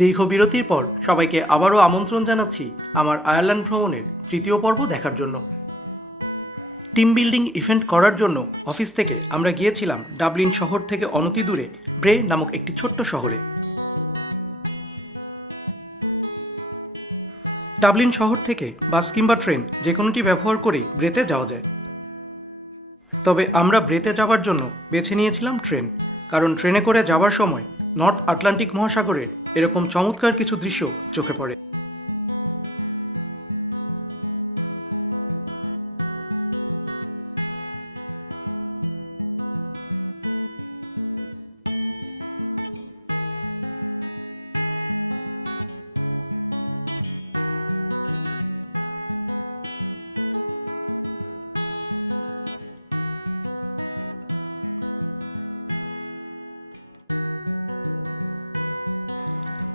দীর্ঘ বিরতির পর সবাইকে আবারও আমন্ত্রণ জানাচ্ছি আমার আয়ারল্যান্ড ভ্রমণের তৃতীয় পর্ব দেখার জন্য। টিম বিল্ডিং ইভেন্ট করার জন্য অফিস থেকে আমরা গিয়েছিলাম ডাবলিন শহর থেকে অনতি দূরে ব্রে নামক একটি ছোট্ট শহরে। ডাবলিন শহর থেকে বাস কিংবা ট্রেন যে কোনোটি ব্যবহার করে ব্রেতে যাওয়া যায়, তবে আমরা ব্রেতে যাওয়ার জন্য বেছে নিয়েছিলাম ট্রেন, কারণ ট্রেনে করে যাওয়ার সময় নর্থ আটলান্টিক মহাসাগরের এরকম চমৎকার কিছু দৃশ্য চোখে পড়ে।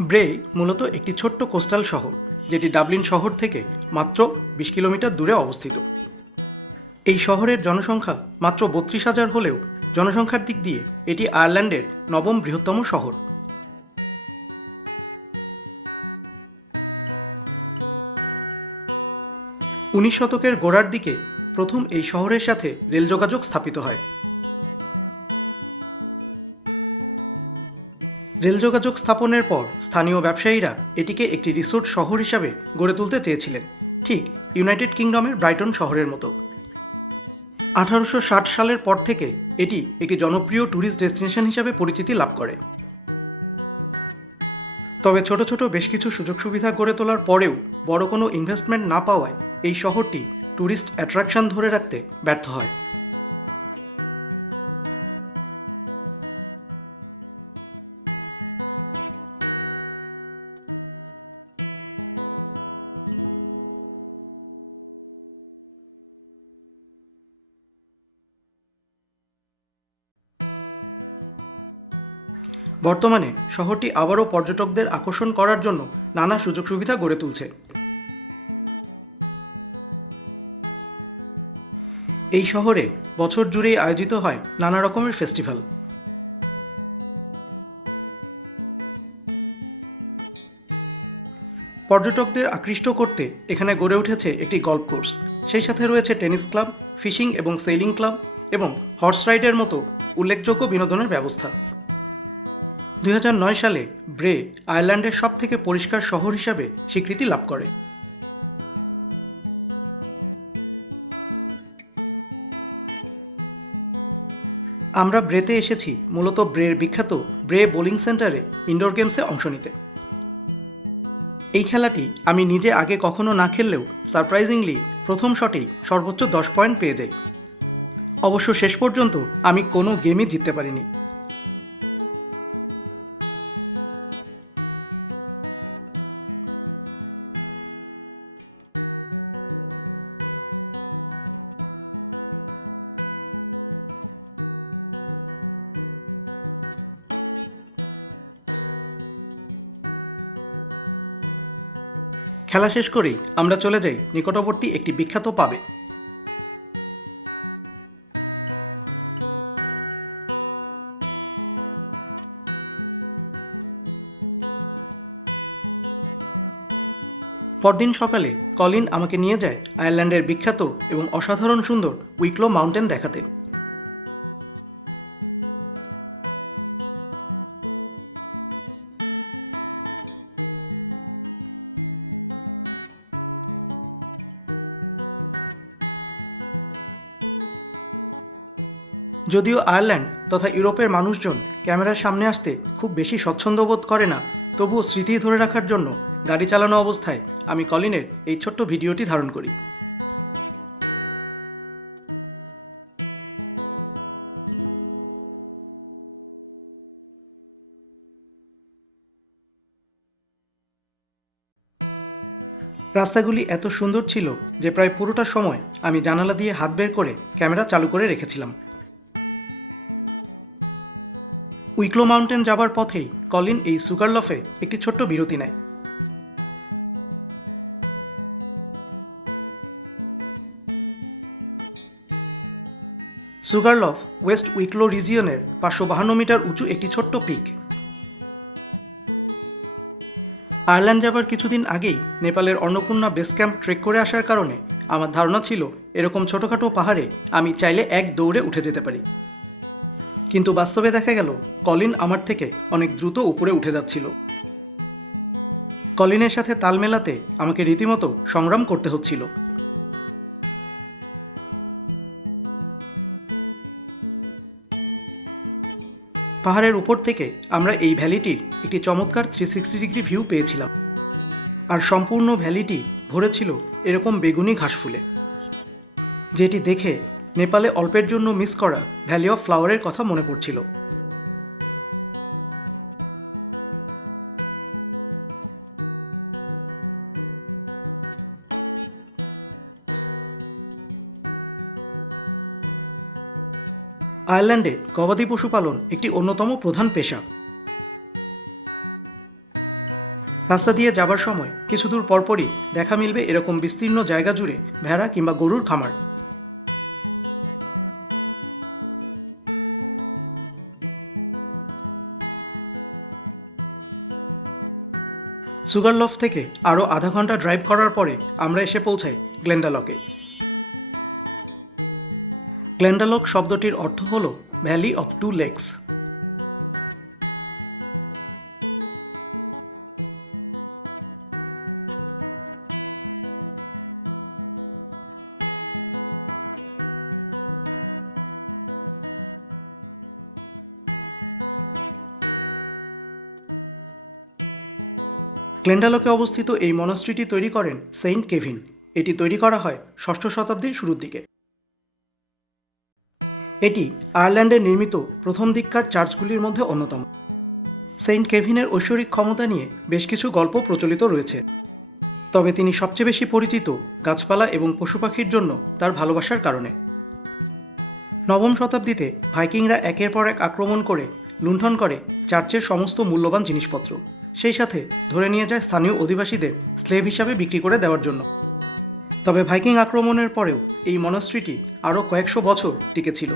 ব্রে মূলত একটি ছোট্ট কোস্টাল শহর, যেটি ডাবলিন শহর থেকে মাত্র 20 কিলোমিটার দূরে অবস্থিত। এই শহরের জনসংখ্যা মাত্র 32,000 হলেও জনসংখ্যার দিক দিয়ে এটি আয়ারল্যান্ডের 9ম বৃহত্তম শহর। উনিশ শতকের গোড়ার দিকে প্রথম এই শহরের সাথে রেল যোগাযোগ স্থাপিত হয়। রেল যোগাযোগ স্থাপনের পর স্থানীয় ব্যবসায়ীরা এটিকে একটি রিসোর্ট শহর হিসাবে গড়ে তুলতে চেয়েছিলেন, ঠিক ইউনাইটেড কিংডমের ব্রাইটন শহরের মতো। 1860 সালের পর থেকে এটি একটি জনপ্রিয় ট্যুরিস্ট ডেস্টিনেশন হিসাবে পরিচিতি লাভ করে। তবে ছোট ছোট বেশ কিছু সুযোগ সুবিধা গড়ে তোলার পরেও বড় কোনো ইনভেস্টমেন্ট না পাওয়ায় এই শহরটি ট্যুরিস্ট অ্যাট্রাকশন ধরে রাখতে ব্যর্থ হয়। বর্তমানে শহরটি আবারও পর্যটকদের আকর্ষণ করার জন্য নানা সুযোগ সুবিধা গড়ে তুলছে। এই শহরে বছর জুড়েই আয়োজিত হয় নানা রকমের ফেস্টিভ্যাল। পর্যটকদের আকৃষ্ট করতে এখানে গড়ে উঠেছে একটি গল্ফ কোর্স, সেই সাথে রয়েছে টেনিস ক্লাব, ফিশিং এবং সেইলিং ক্লাব এবং হর্স রাইডের মতো উল্লেখযোগ্য বিনোদনের ব্যবস্থা। 2009 সালে ব্রে আয়ারল্যান্ডের সবথেকে পরিষ্কার শহর হিসাবে স্বীকৃতি লাভ করে। আমরা ব্রেতে এসেছি মূলত ব্রের বিখ্যাত ব্রে বোলিং সেন্টারে ইনডোর গেমসে অংশ নিতে। এই খেলাটি আমি নিজে আগে কখনো না খেললেও সারপ্রাইজিংলি প্রথম শটেই সর্বোচ্চ 10 পয়েন্ট পেয়ে যাই। অবশ্য শেষ পর্যন্ত আমি কোনো গেমই জিততে পারিনি। খেলা শেষ করেই আমরা চলে যাই নিকটবর্তী একটি বিখ্যাত পাবে। পরদিন সকালে কলিন আমাকে নিয়ে যায় আয়ারল্যান্ডের বিখ্যাত এবং অসাধারণ সুন্দর উইকলো মাউন্টেন দেখাতে। যদিও আয়ারল্যান্ড তথা ইউরোপের মানুষজন ক্যামেরার সামনে আসতে খুব বেশি স্বচ্ছন্দ বোধ করে না, তবুও স্মৃতি ধরে রাখার জন্য গাড়ি চালানো অবস্থায় আমি কলিনের এই ছোট্ট ভিডিওটি ধারণ করি। রাস্তাগুলি এত সুন্দর ছিল যে প্রায় পুরোটা সময় আমি জানালা দিয়ে হাত বের করে ক্যামেরা চালু করে রেখেছিলাম। উইকলো মাউন্টেন যাবার পথেই কলিন এই সুগারলফে একটি ছোট্ট বিরতি নেয়। সুগারলফ ওয়েস্ট উইকলো রিজিয়নের 552 মিটার উঁচু একটি ছোট্ট পিক। আয়ারল্যান্ড যাবার কিছুদিন আগেই নেপালের অন্নপূর্ণা বেস ক্যাম্প ট্রেক করে আসার কারণে আমার ধারণা ছিল এরকম ছোটোখাটো পাহাড়ে আমি চাইলে এক দৌড়ে উঠে যেতে পারি। কিন্তু বাস্তবে দেখা গেল কলিন আমার থেকে অনেক দ্রুত উপরে উঠে যাচ্ছিল। কলিনের সাথে তাল মেলাতে আমাকে রীতিমতো সংগ্রাম করতে হচ্ছিল। পাহাড়ের উপর থেকে আমরা এই ভ্যালিটির একটি চমৎকার 360 ডিগ্রি ভিউ পেয়েছিলাম, আর সম্পূর্ণ ভ্যালিটি ভরে ছিল এরকম বেগুনি ঘাসফুলে, যেটি দেখে নেপালে অল্পের জন্য মিস করা ভ্যালি অফ ফ্লাওয়ারের কথা মনে পড়ছিল। আয়ারল্যান্ডে গবাদি পশুপালন একটি অন্যতম প্রধান পেশা। রাস্তা দিয়ে যাবার সময় কিছু দূর পরপরই দেখা মিলবে এরকম বিস্তীর্ণ জায়গা জুড়ে ভেড়া কিংবা গরুর খামার। সুগারলফ থেকে আরও আধা ঘন্টা ড্রাইভ করার পরে আমরা এসে পৌঁছাই গ্লেন্ডালকে। গ্লেন্ডালক শব্দটির অর্থ হল ভ্যালি অফ টু লেকস। গ্লেন্ডালকে অবস্থিত এই মনাস্ট্রিটি তৈরি করেন সেন্ট কেভিন। এটি তৈরি করা হয় 6ষ্ঠ শতাব্দীর শুরুর দিকে। এটি আয়ারল্যান্ডে নির্মিত প্রথম দিককার চার্চগুলির মধ্যে অন্যতম। সেন্ট কেভিনের ঐশ্বরিক ক্ষমতা নিয়ে বেশ কিছু গল্প প্রচলিত রয়েছে, তবে তিনি সবচেয়ে বেশি পরিচিত গাছপালা এবং পশু পাখির জন্য তার ভালোবাসার কারণে। 9ম শতাব্দীতে ভাইকিংরা একের পর এক আক্রমণ করে লুণ্ঠন করে চার্চের সমস্ত মূল্যবান জিনিসপত্র, সেই সাথে ধরে নিয়ে যায় স্থানীয় অধিবাসীদের স্লেভ হিসাবে বিক্রি করে দেওয়ার জন্য। তবে ভাইকিং আক্রমণের পরেও এই মনাস্ট্রিটি আরও কয়েকশো বছর টিকেছিল,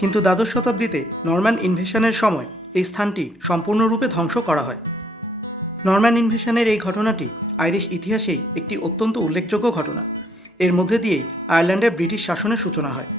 কিন্তু দ্বাদশ শতাব্দীতে নরম্যান ইনভেশনের সময় এই স্থানটি সম্পূর্ণরূপে ধ্বংস করা হয়। নরম্যান ইনভেশনের এই ঘটনাটি আইরিশ ইতিহাসেই একটি অত্যন্ত উল্লেখযোগ্য ঘটনা। এর মধ্যে দিয়েই আয়ারল্যান্ডে ব্রিটিশ শাসনের সূচনা হয়।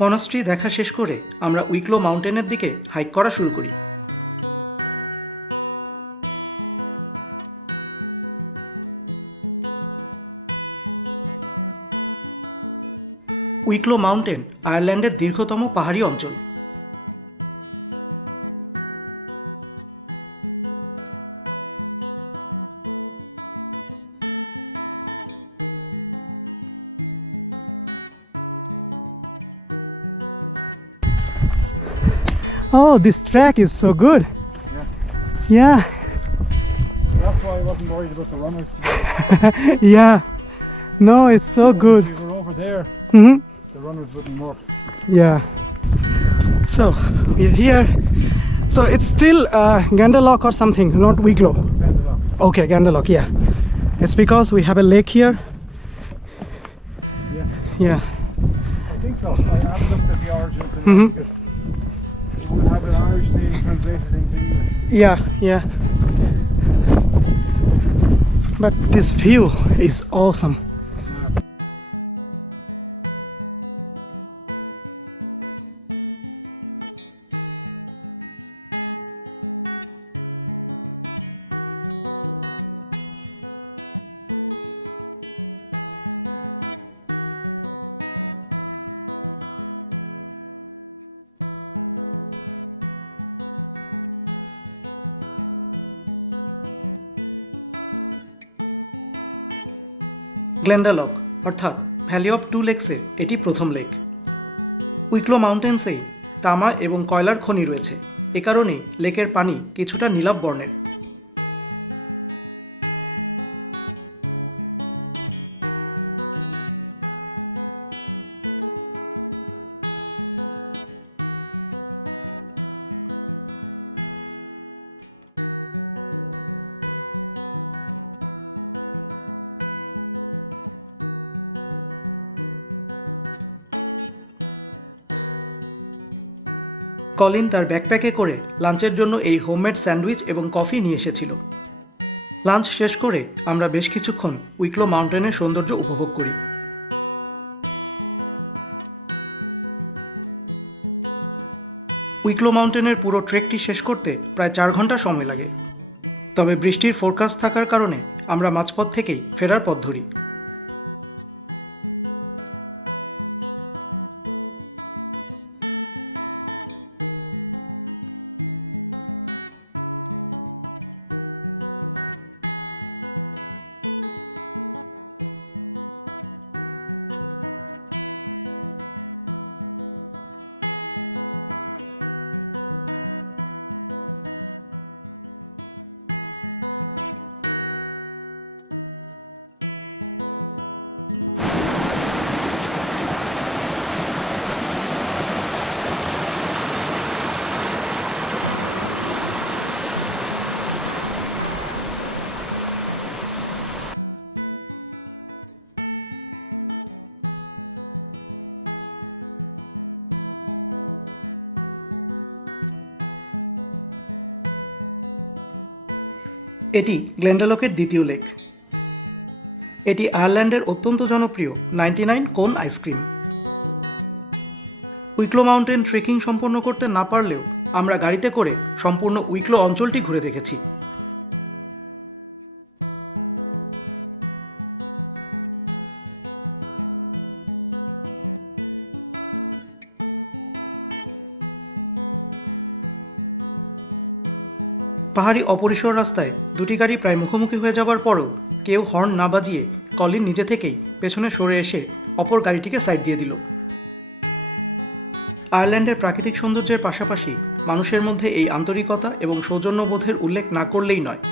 মনাস্ট্রি দেখা শেষ করে আমরা উইকলো মাউন্টেনের দিকে হাইক করা শুরু করি। উইকলো মাউন্টেন আয়ারল্যান্ডের দীর্ঘতম পাহাড়ি অঞ্চল। Oh, this track is so good. Yeah. That's why I wasn't worried about the runners. Yeah. No, it's so good. They were over there, Mm-hmm. the runners wouldn't work. Yeah. So we're here. So it's still Glendalough or something, not Wicklow. Glendalough. Okay, Glendalough. Yeah. It's because we have a lake here. Yeah. Yeah. I think so. I haven't looked at the origin. Mhm. I have an Irish name translated into English. Yeah, yeah. But this view is awesome. গ্লেন্ডালক অর্থাৎ valley of two লেকসে এটি প্রথম lake. Wicklow মাউন্টেন্সেই তামা এবং কয়লার খনি রয়েছে, এ কারণেই লেকের পানি কিছুটা নীলাভ বর্ণের। কলিন তার ব্যাকপ্যাকে করে লাঞ্চের জন্য এই হোমমেড স্যান্ডউইচ এবং কফি নিয়ে এসেছিল। লাঞ্চ শেষ করে আমরা বেশ কিছুক্ষণ উইকলো মাউন্টেনের সৌন্দর্য উপভোগ করি। উইকলো মাউন্টেনের পুরো ট্রেকটি শেষ করতে প্রায় 4 ঘন্টা সময় লাগে, তবে বৃষ্টির ফোরকাস্ট থাকার কারণে আমরা মাঝপথ থেকেই ফেরার পথ ধরি। এটি গ্লেন্ডালকের দ্বিতীয় লেক। এটি আয়ারল্যান্ডের অত্যন্ত জনপ্রিয় 99 কোন আইসক্রিম। উইকলো মাউন্টেন ট্রেকিং সম্পন্ন করতে না পারলেও আমরা গাড়িতে করে সম্পূর্ণ উইকলো অঞ্চলটি ঘুরে দেখেছি। পাহাড়ি অপরিসর রাস্তায় দুটি গাড়ি প্রায় মুখোমুখি হয়ে যাবার পরও কেউ হর্ন না বাজিয়ে কলিন নিজে থেকেই পেছনে সরে এসে অপর গাড়িটিকে সাইড দিয়ে দিল। আয়ারল্যান্ডের প্রাকৃতিক সৌন্দর্যের পাশাপাশি মানুষের মধ্যে এই আন্তরিকতা এবং সৌজন্যবোধের উল্লেখ না করলেই নয়।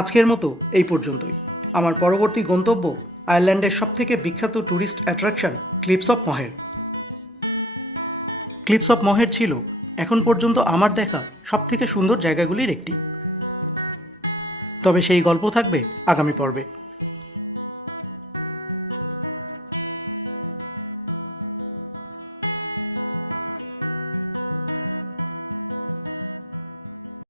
আজকের মতো এই পর্যন্তই। আমার পরবর্তী গন্তব্য আয়ারল্যান্ডের সবথেকে বিখ্যাত ট্যুরিস্ট অ্যাট্রাকশন ক্লিফস অফ মহের। ক্লিফস অফ মহের ছিল এখন পর্যন্ত আমার দেখা সবথেকে সুন্দর জায়গাগুলির একটি। তবে সেই গল্প থাকবে আগামী পর্বে।